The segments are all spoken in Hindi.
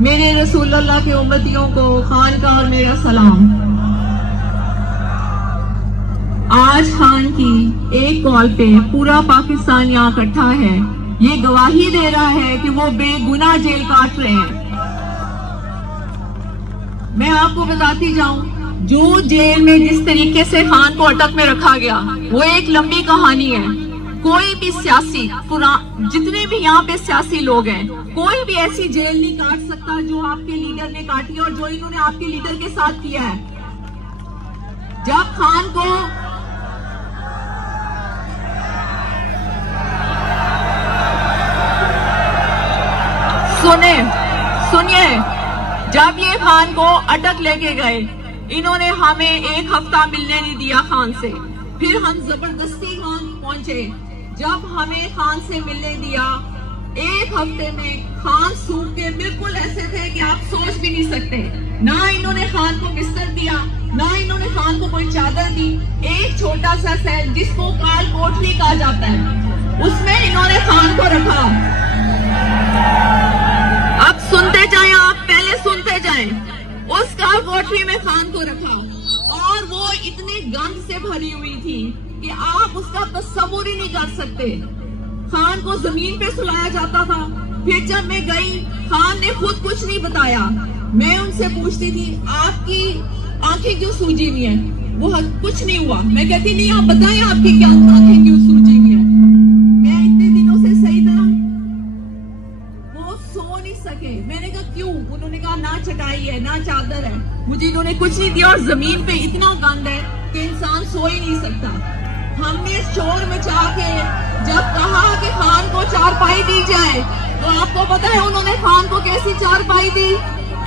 मेरे रसूलुल्लाह के उम्मतियों को खान का और मेरा सलाम। आज खान की एक कॉल पे पूरा पाकिस्तान यहाँ इकट्ठा है। ये गवाही दे रहा है कि वो बेगुनाह जेल काट रहे हैं। मैं आपको बताती जाऊं, जो जेल में जिस तरीके से खान को अटक में रखा गया वो एक लंबी कहानी है। कोई भी सियासी, जितने भी यहाँ पे सियासी लोग हैं, कोई भी ऐसी जेल नहीं काट सकता जो आपके लीडर ने काटी और जो इन्होंने आपके लीडर के साथ किया है। जब खान को सुनिए, जब ये खान को अटक लेके गए, इन्होंने हमें एक हफ्ता मिलने नहीं दिया खान से। फिर हम जबरदस्ती खान पहुंचे। जब हमें खान से मिलने दिया, एक हफ्ते में खान सूख के बिल्कुल ऐसे थे कि आप सोच भी नहीं सकते। ना इन्होंने खान को बिस्तर दिया, ना इन्होंने खान को कोई चादर दी। एक छोटा सा सेल जिसको काल कोठरी कहा जाता है, उसमें इन्होंने खान को रखा। अब सुनते जाएं, आप पहले सुनते जाएं। उस काल कोठरी में खान को रखा और वो इतने गंद से भरी हुई थी कि आप उसका तस्वुर ही नहीं कर सकते। खान को जमीन पे सुलाया जाता था। फिर जब मैं गई, खान ने खुद कुछ नहीं बताया। मैं उनसे पूछती थी, आपकी आंखें क्यों सूजी हुई हैं? वो कुछ नहीं हुआ। मैं कहती, नहीं आप बताएं आपकी क्या आंखें क्यों सूजी हुई हैं? मैं इतने दिनों से सही तरह वो सो नहीं सके। मैंने कहा क्यों? उन्होंने कहा ना चटाई है ना चादर है। मुझे इन्होंने कुछ नहीं दिया और जमीन पे इतना गंद है कि इंसान सो ही नहीं सकता। हमने शोर मचा के जब कहा कि खान को चारपाई दी जाए, तो आपको पता है उन्होंने खान को कैसी चारपाई दी?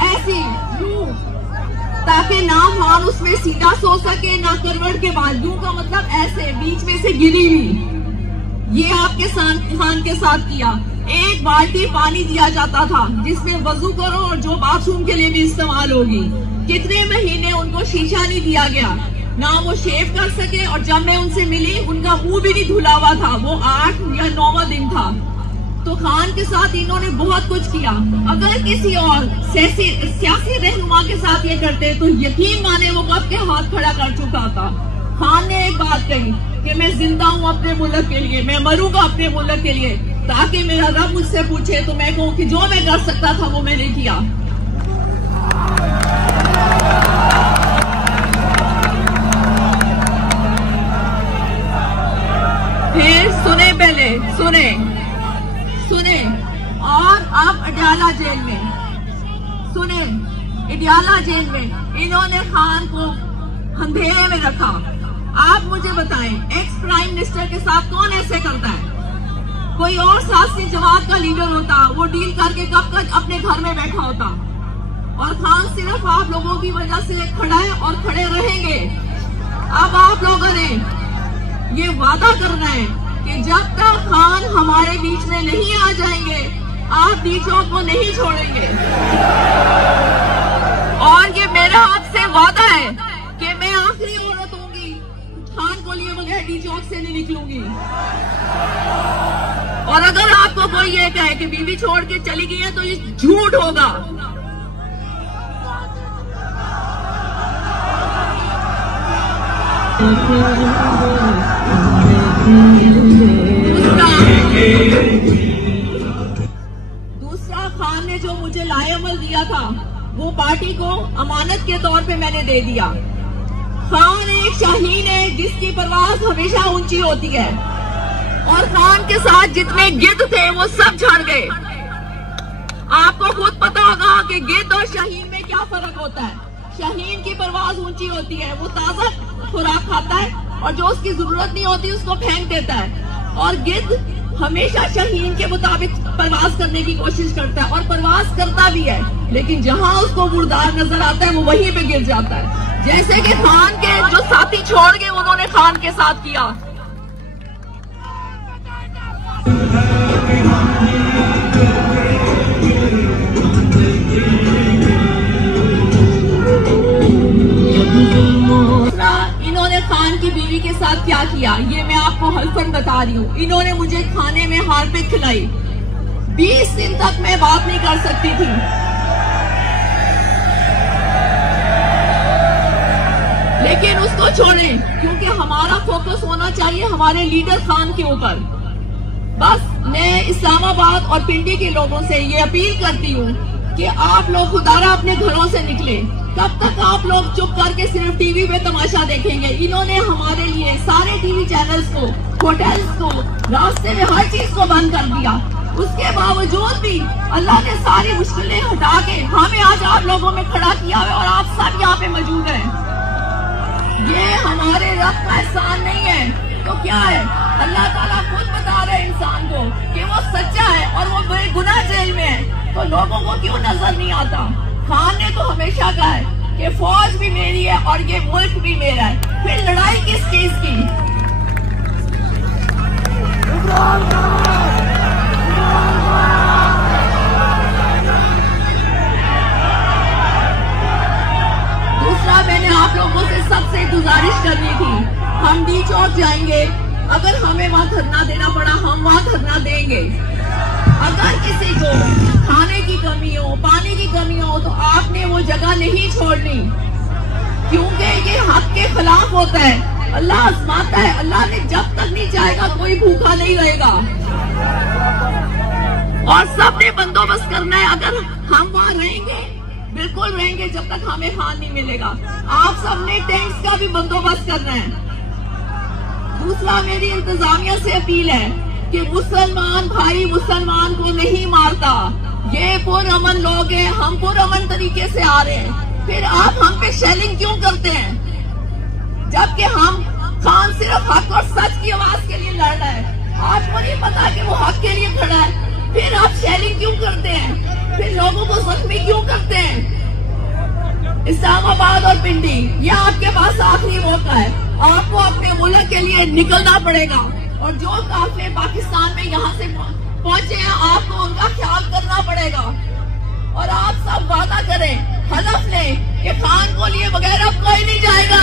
ऐसी, ताकि ना खान उसमें सीधा सो सके ना करवट के बाद। यूं का मतलब ऐसे बीच में से गिरी हुई। ये आपके खान के साथ किया। एक बाल्टी पानी दिया जाता था जिसमें वजू करो और जो बाथरूम के लिए भी इस्तेमाल होगी। कितने महीने उनको शीशा नहीं दिया गया, ना वो शेव कर सके। और जब मैं उनसे मिली, उनका मुंह भी नहीं धुला हुआ था। वो 8 या 9वां दिन था। तो खान के साथ इन्होंने बहुत कुछ किया। अगर किसी और सियासी रहनुमा के साथ ये करते तो यकीन माने वो कब के हाथ खड़ा कर चुका था। खान ने एक बात कही कि मैं जिंदा हूँ अपने मुल्क के लिए, मैं मरूंगा अपने मुल्क के लिए, ताकि मेरा रब मुझसे पूछे तो मैं कहूँ कि जो मैं कर सकता था वो मैंने किया। फिर सुने और अब अडयाला जेल में इन्होंने खान को अंधेरे में रखा। आप मुझे बताएं, एक्स प्राइम मिनिस्टर के साथ कौन ऐसे करता है? कोई और सियासी जमात का लीडर होता, वो डील करके कब तक अपने घर में बैठा होता। और खान सिर्फ आप लोगों की वजह से खड़ा है और खड़े रहेंगे। अब आप लोगों ने ये वादा करना है कि जब तक खान हमारे बीच में नहीं आ जाएंगे, आप डीचों को नहीं छोड़ेंगे। और ये मेरा आपसे वादा है कि मैं आखिरी औरत होंगी, खान को लिए बगैर डी चौक से नहीं निकलूंगी। और अगर आपको कोई ये कहे कि बीवी छोड़ के चली गई है तो ये झूठ होगा। दूसरा, खान ने जो मुझे लाएअमल दिया था वो पार्टी को अमानत के तौर पे मैंने दे दिया। खान एक शाहीन है जिसकी परवाज हमेशा ऊंची होती है। और खान के साथ जितने गिद्ध थे वो सब झड़ गए। आपको खुद पता होगा कि गिद्ध और शाहीन में क्या फर्क होता है। शाहीन की परवाज ऊंची होती है, वो ताजा खुराक खाता है और जो उसकी जरूरत नहीं होती उसको फेंक देता है। और गिद्ध हमेशा शाहीन के मुताबिक परवाज करने की कोशिश करता है और परवाज करता भी है, लेकिन जहां उसको मुर्दार नजर आता है वो वहीं पे गिर जाता है। जैसे कि खान के जो साथी छोड़ गए उन्होंने खान के साथ किया। इन्होंने खान की बीवी के साथ क्या किया ये मैं आपको हल्फन बता रही हूँ। इन्होंने मुझे खाने में हारपिक खिलाई। 20 दिन तक मैं बात नहीं कर सकती थी। लेकिन उसको छोड़ें, क्योंकि हमारा फोकस होना चाहिए हमारे लीडर खान के ऊपर। बस मैं इस्लामाबाद और पिंडी के लोगों से ये अपील करती हूँ कि आप लोग खुदारा अपने घरों से निकले। कब तक आप लोग चुप करके सिर्फ टीवी पे तमाशा देखेंगे? इन्होंने हमारे लिए सारे टीवी चैनल्स को, होटल्स को, रास्ते में हर चीज को बंद कर दिया। उसके बावजूद भी अल्लाह ने सारी मुश्किलें हटा के हमें आज आप लोगों में खड़ा किया है और आप सब यहाँ पे मौजूद हैं। ये हमारे रब का एहसान नहीं है तो क्या है? अल्लाह ताला खुद बता रहे इंसान को कि वो सच्चा है और वो बेगुनाह जेल में है, तो लोगों को क्यों नजर नहीं आता? खान ने तो हमेशा कहा है कि फौज भी मेरी है और ये मुल्क भी मेरा है, फिर लड़ाई किस चीज की? दूसरा, मैंने आप लोगों से सबसे गुजारिश करनी थी, हम डी चौक जाएंगे, अगर हमें वहाँ धरना देना पड़ा हम वहाँ धरना देंगे। अगर किसी को खाने की कमी हो, पानी की कमी हो, तो आपने वो जगह नहीं छोड़नी, क्योंकि ये हक के खिलाफ होता है। अल्लाह आजमाता है, अल्लाह ने जब तक नहीं चाहेगा कोई भूखा नहीं रहेगा और सबने बंदोबस्त करना है। अगर हम वहाँ रहेंगे, बिल्कुल रहेंगे जब तक हमें खान नहीं मिलेगा। आप सबने टेंट्स का भी बंदोबस्त करना है। दूसरा, मेरी इंतजामिया से अपील है कि मुसलमान भाई मुसलमान को नहीं मारता। ये पुरअमन लोग हैं, हम पुरअमन तरीके से आ रहे हैं, फिर आप हम पे शेलिंग क्यों करते हैं? जबकि हम खान सिर्फ हक और सच की आवाज के लिए लड़ रहा है। आपको नहीं पता कि वो हक के लिए खड़ा है, फिर आप शेलिंग क्यों करते हैं? फिर लोगों को जख्मी क्यों करते हैं? इस्लामाबाद और पिंडी, ये आपके पास आखिरी मौका है, आपको अपने मुल्क के लिए निकलना पड़ेगा। और जो काफिले पाकिस्तान में यहाँ से पहुंचे हैं, आपको उनका ख्याल करना पड़ेगा। और आप सब वादा करें, हलफ लें कि खान को लिए बगैर अब कोई नहीं जाएगा।